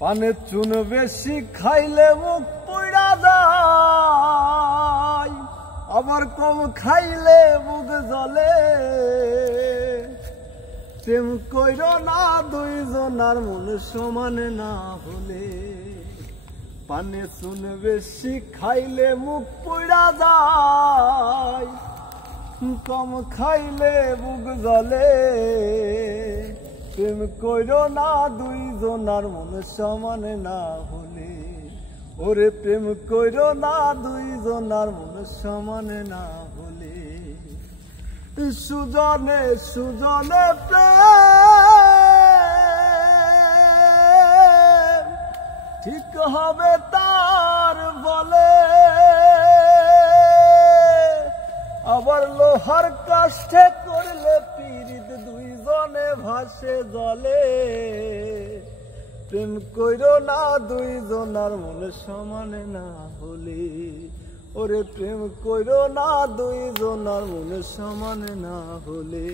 পানে চুন বেশি খাইলে মুখ পুড়া যায়, আবার কম খাইলে মুখ জ্বলে। প্রেম কইর না দুইজনার মন সমান না হলে। পানে চুন বেশি খাইলে মুখ পুড়া যায়, কম খাইলে বুক জ্বলে। প্রেম কইর না দুইজনার মন সমান না হলে। ওরে প্রেম কইর না দুইজনার মন সমান না হলে। সুজনে সুজনে প্রেম ঠিক হবে তার বলে, আবার লোহার কাষ্ঠে করলে পীড়িত দুইজনে ভাসে জলে। প্রেম কইর না দুইজনার মন সমান না হলে। ওরে প্রেম কইর না দুইজনার মন সমান না হলে।